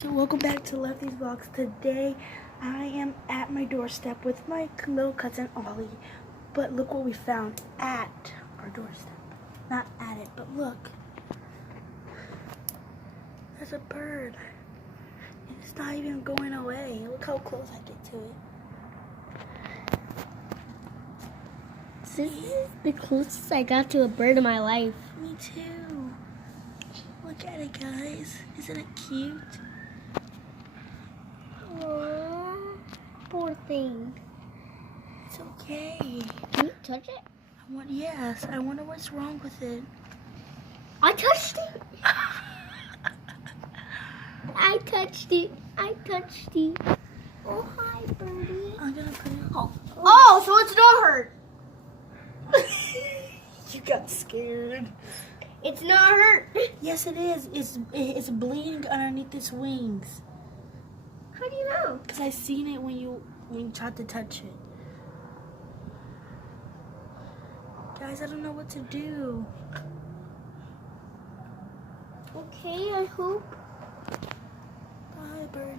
So welcome back to Lefty's Vlogs. Today I am at my doorstep with my little cousin Ollie. But look what we found at our doorstep. Not at it, but look. There's a bird. And it's not even going away. Look how close I get to it. This is the closest I got to a bird in my life. Me too. Look at it, guys. Isn't it cute? Aww, poor thing. It's okay. Can you touch it? Yes, I wonder what's wrong with it. I touched it. I touched it. I touched it. Oh, hi, birdie. I'm gonna put it. Oh, so it's not hurt. You got scared. It's not hurt. Yes, it is. It's bleeding underneath its wings. How do you know? Cause I seen it when you tried to touch it. Guys, I don't know what to do. Okay, I hope. Bye, bird.